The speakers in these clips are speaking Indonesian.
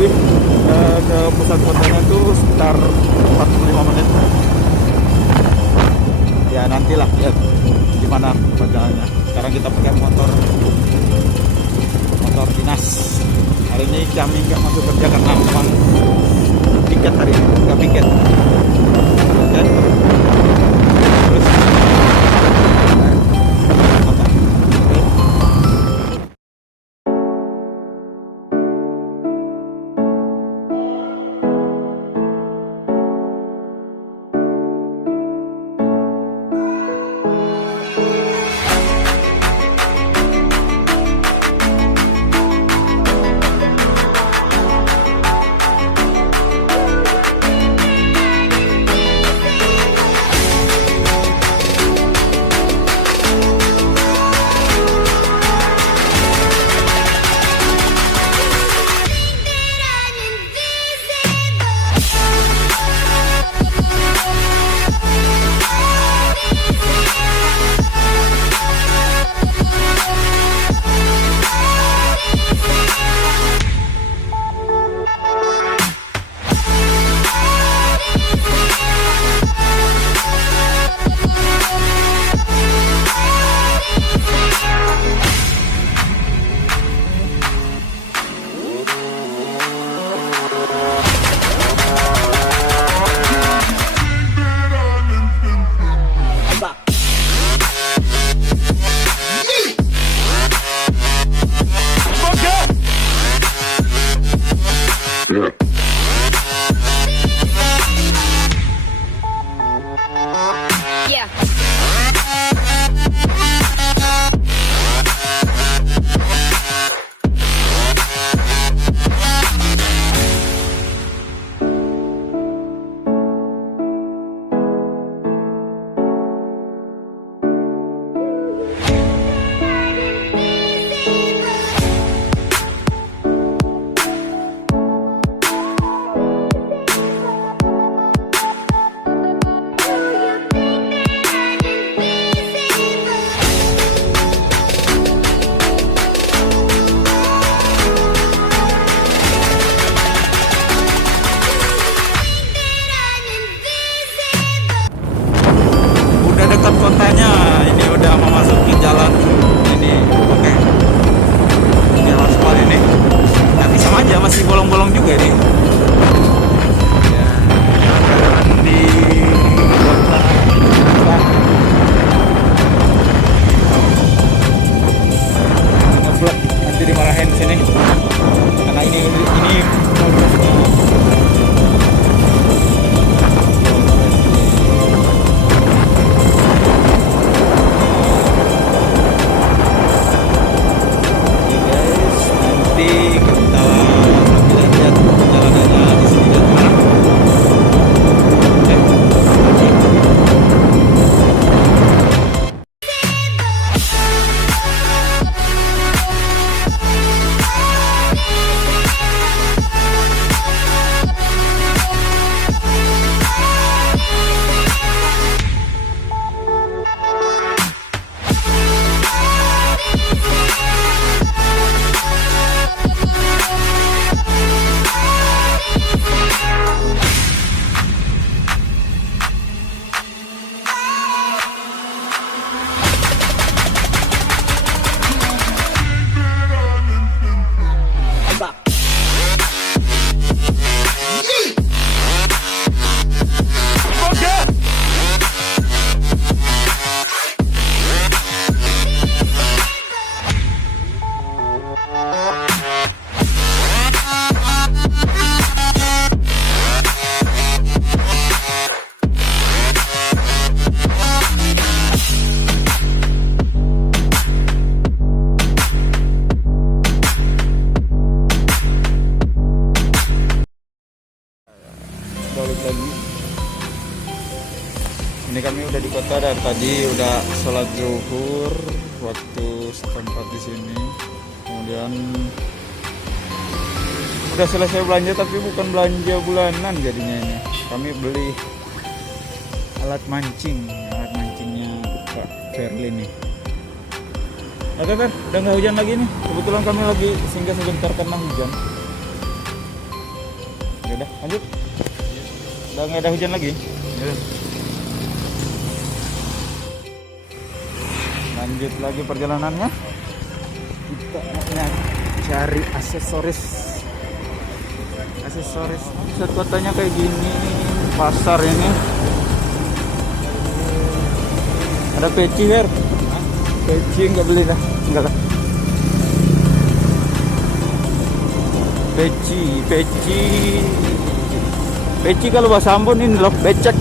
lebih. Ke pusat kotanya tuh sekitar 45 menit. Ya nantilah lihat gimana perjalanannya. Sekarang kita pakai motor dinas. Hari ini kami nggak masuk kerja karena memang piket hari ini, nggak piket. Oke. Terus kotanya ini udah memasuki jalan ini. Oke, ini aspal ini tapi sama aja masih bolong-bolong juga nih ya, jalan di kota ngevlog nanti dimarahin sini karena ini balik lagi. Ini kami udah di kota dan tadi udah sholat zuhur waktu setempat di sini. Kemudian udah selesai belanja, tapi bukan belanja bulanan jadinya ini. Kami beli alat mancingnya Pak Verly nih. Oke Fer, udah nggak hujan lagi nih. Kebetulan kami lagi singgah sebentar karena hujan. Udah, lanjut. Udah nggak ada hujan lagi. Ya. Lanjut lagi perjalanannya. Kita mau cari aksesoris. Set kotanya kayak gini. Pasar ini. Ada peci, Her. Peci nggak beli dah. Enggak lah. Peci kalau bahasa Ambon ini loh, becek.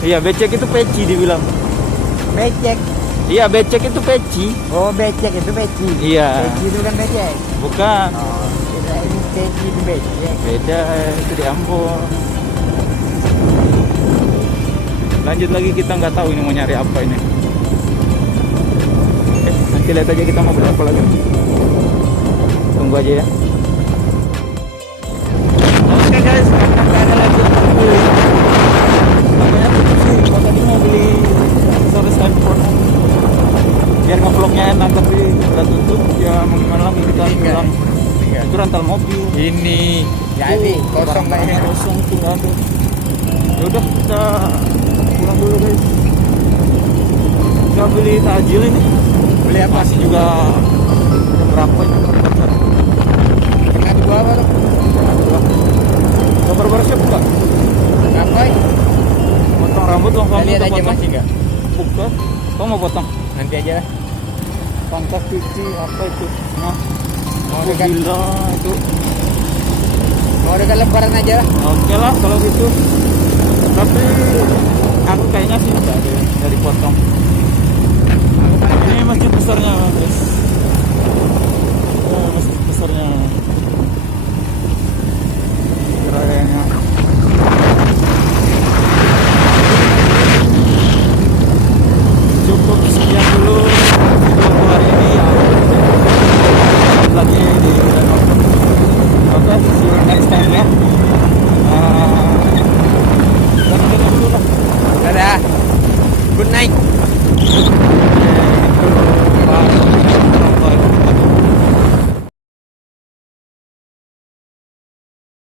Iya, becek itu peci dibilang. Becek. Iya, becek itu peci. Oh, becek itu peci. Iya. Peci itu bukan becek. Bukan. Oh, kirain peci itu becek. Beda, itu di Ambon. Lanjut lagi, kita nggak tahu ini mau nyari apa ini. Nanti lihat aja kita mau beli apa lagi. Tunggu aja ya. Oke guys, karena nggak ada lagi untuk beli. Makanya tutup sih. Kalau tadi mau beli aksesoris handphone, biar ngevlognya enak, tapi udah tutup. Ya mau gimana lagi, kita pulang. Itu rental mobil. Ini jadi kosong lah ini. Kosong tuh nggak ada. Ya udah, kita pulang dulu guys. Kita beli takjil ini. Beli apa? Masih juga jam berapa ini? Kena dua apa tuh? Gambar barbershop buka? Ngapain? Potong rambut dong kamu. Lihat aja masih nggak? Buka. Kamu mau potong? Nanti aja lah. Pangkat cuci apa itu? Nah, Mau dekat, gila itu. lebaran aja lah. Oke lah kalau gitu. Tapi aku kayaknya sih nggak ada dari potong. Ini masjid besarnya guys. Oh, masjid besarnya. Kayaknya. Cukup sekian dulu untuk hari ini ya. Lagi di Oke, see you next time ya.